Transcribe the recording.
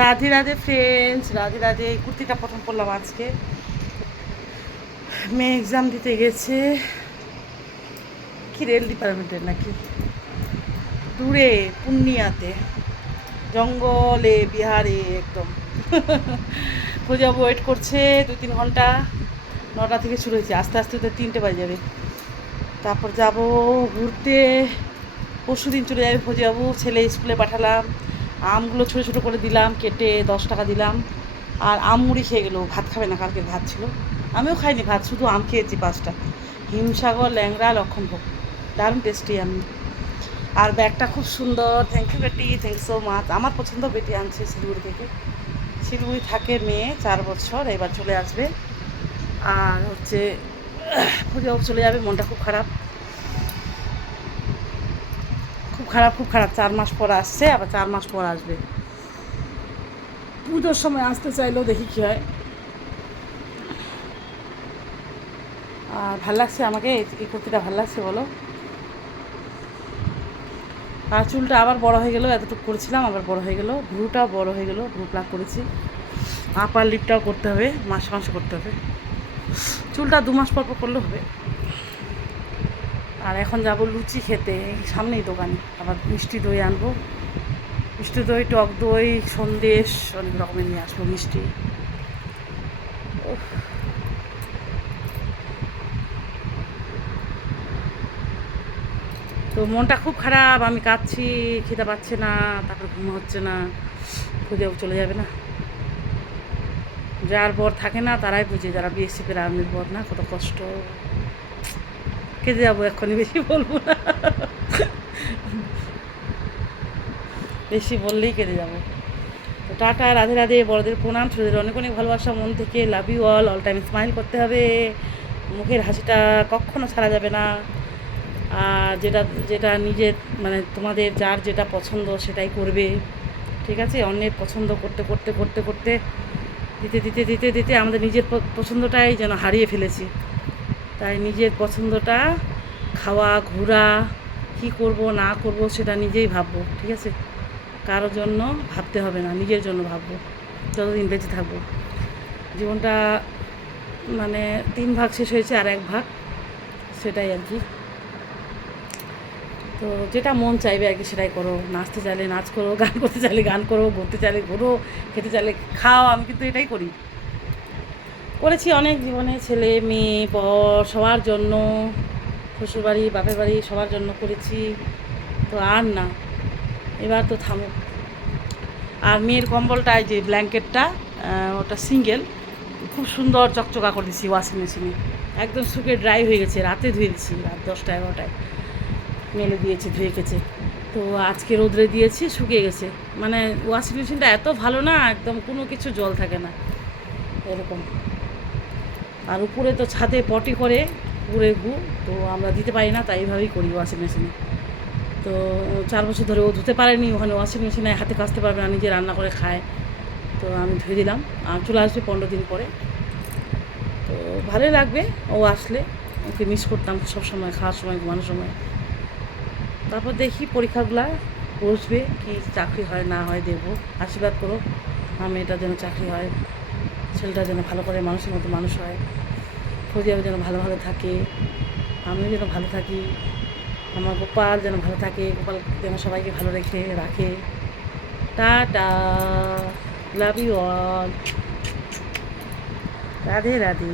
Radhe Radhe friends, Radhe Radhe. এই কুর্তিটা প্রথম পরলাম আজকে। মেয়ে এক্সাম দিতে গেছে, কি রেল ডিপার্টমেন্টের নাকি, দূরে পূর্ণিয়াতে, জঙ্গলে, বিহারে একদম। পূজাবু ওয়েট করছে 2-3 ঘন্টা। 9টা থেকে শুরু হয়েছে, আস্তে আস্তে তো 3টে বাজে যাবে। তারপর যাব ঘুরতে। পরশু দিন চলে যাবে পূজাবু। ছেলে স্কুলে পাঠালাম, আমগুলো ছোটো ছোটো করে দিলাম, কেটে 10 টাকা দিলাম। আর আম মুড়ি খেয়ে গেলো, ভাত খাবে না, কালকে ভাত ছিল। আমিও খাইনি ভাত, শুধু আম খেয়েছি 5টা। হিমসাগর, ল্যাংড়া, লক্ষণভোগ, দারুণ টেস্টি আমি। আর ব্যাগটা খুব সুন্দর, thank you Beti, thank so much. আমার পছন্দ, বেটি আনছে শিলিগুড়ি থেকে। শিলিগুড়ি থাকে মেয়ে 4 বছর, এবার চলে আসবে। আর হচ্ছে পুজো চলে যাবে, মনটা খুব খারাপ, খুব খারাপ, খুব খারাপ। 4 মাস পর আসছে, আবার 4 মাস পর আসবে। পুজোর সময় আসতে চাইলেও দেখি কী হয়। আর ভাল লাগছে আমাকে, এই কুর্তিটা ভাল লাগছে বলো। আর চুলটা আবার বড় হয়ে গেলো, এতটুকু করেছিলাম আবার বড় হয়ে গেলো। ভ্রুটাও বড় হয়ে গেলো, ভ্রু প্লাক করেছি। আপার লিপটাও করতে হবে, মাসে মাসে করতে হবে। চুলটা 2 মাস পর পর করলে হবে। আর এখন যাব লুচি খেতে, এই সামনেই দোকানে। আবার মিষ্টি দই আনবো, মিষ্টি দই, টক দই, সন্দেশ, অনেক রকমের নিয়ে আসবো মিষ্টি। তো মনটা খুব খারাপ, আমি কাঁদছি, খেতে পাচ্ছে না, তারপরে ঘুম হচ্ছে না। খুঁজেও চলে যাবে না। যার বর থাকে না তারাই বুঝে, যারা বিএসএফের আর্মির বর না, কত কষ্ট। কেঁদে যাবো এক্ষুনি, বেশি বলবো না, বেশি বললেই কেঁদে যাবো। তো টাটা, রাধে রাধে, বড়দের প্রণাম, ছোটদের অনেক অনেক ভালোবাসা মন থেকে। Love you all time smile করতে হবে, মুখের হাসিটা কখনো ছাড়া যাবে না। আর যেটা যেটা নিজের মানে তোমাদের যার যেটা পছন্দ সেটাই করবে, ঠিক আছে? অন্যের পছন্দ করতে করতে করতে করতে দিতে দিতে দিতে দিতে আমাদের নিজের পছন্দটাই যেন হারিয়ে ফেলেছি। তাই নিজের পছন্দটা, খাওয়া, ঘোরা, কী করব না করব সেটা নিজেই ভাববো, ঠিক আছে? কারোর জন্য ভাবতে হবে না, নিজের জন্য ভাববো যতদিন বেঁচে থাকবো। জীবনটা মানে 3 ভাগ শেষ হয়েছে, আর 1 ভাগ, সেটাই আর কি। তো যেটা মন চাইবে আর কি সেটাই করো। নাচতে চাইলে নাচ করো, গান করতে চাইলে গান করো, ঘুরতে চাইলে ঘুরো, খেতে চাইলে খাও। আমি কিন্তু এটাই করি, করেছি অনেক জীবনে, ছেলে মেয়ে বর সবার জন্য, শ্বশুরবাড়ি বাপের বাড়ি সবার জন্য করেছি। তো আর না, এবার তো থামো। আর মেয়ের কম্বলটায় যে ব্ল্যাঙ্কেটটা, ওটা সিঙ্গেল, খুব সুন্দর চকচকা করে দিয়েছি ওয়াশিং মেশিনে, একদম শুকিয়ে ড্রাই হয়ে গেছে। রাতে ধুয়ে দিয়েছি, রাত 10টা-11টায় মেলে দিয়েছি, ধুয়ে গেছে। তো আজকে রোদ্রে দিয়েছি, শুকিয়ে গেছে। মানে ওয়াশিং মেশিনটা এত ভালো না, একদম কোনো কিছু জল থাকে না এরকম। আর উপরে তো ছাদে পটি করে পুরে গু, তো আমরা দিতে পারি না, তাই এইভাবেই করি ওয়াশিং মেশিনে। তো 4 বছর ধরে ও ধুতে পারেনি, ওখানে ওয়াশিং মেশিনে হাতে কাচতে পারবে না, নিজে রান্না করে খায়। তো আমি ধুয়ে দিলাম, আর চলে আসবে 15 দিন পরে। তো ভালোই লাগবে ও আসলে, ওকে মিস করতাম সব সময়, খাওয়ার সময়, ঘুমানোর সময়। তারপর দেখি পরীক্ষাগুলো বসবে, কি চাকরি হয় না হয় দেখবো। আশীর্বাদ করো আমার মেয়েটার যেন চাকরি হয়, ছেলেটা যেন ভালো করে মানুষের মতো মানুষ হয়, ফৌজিয়াও যেন ভালো ভালো থাকে, আমিও যেন ভালো থাকি, আমার গোপাল যেন ভালো থাকে, গোপাল যেন সবাইকে ভালো রেখে রাখে। Tata, love you all, Radhe Radhe.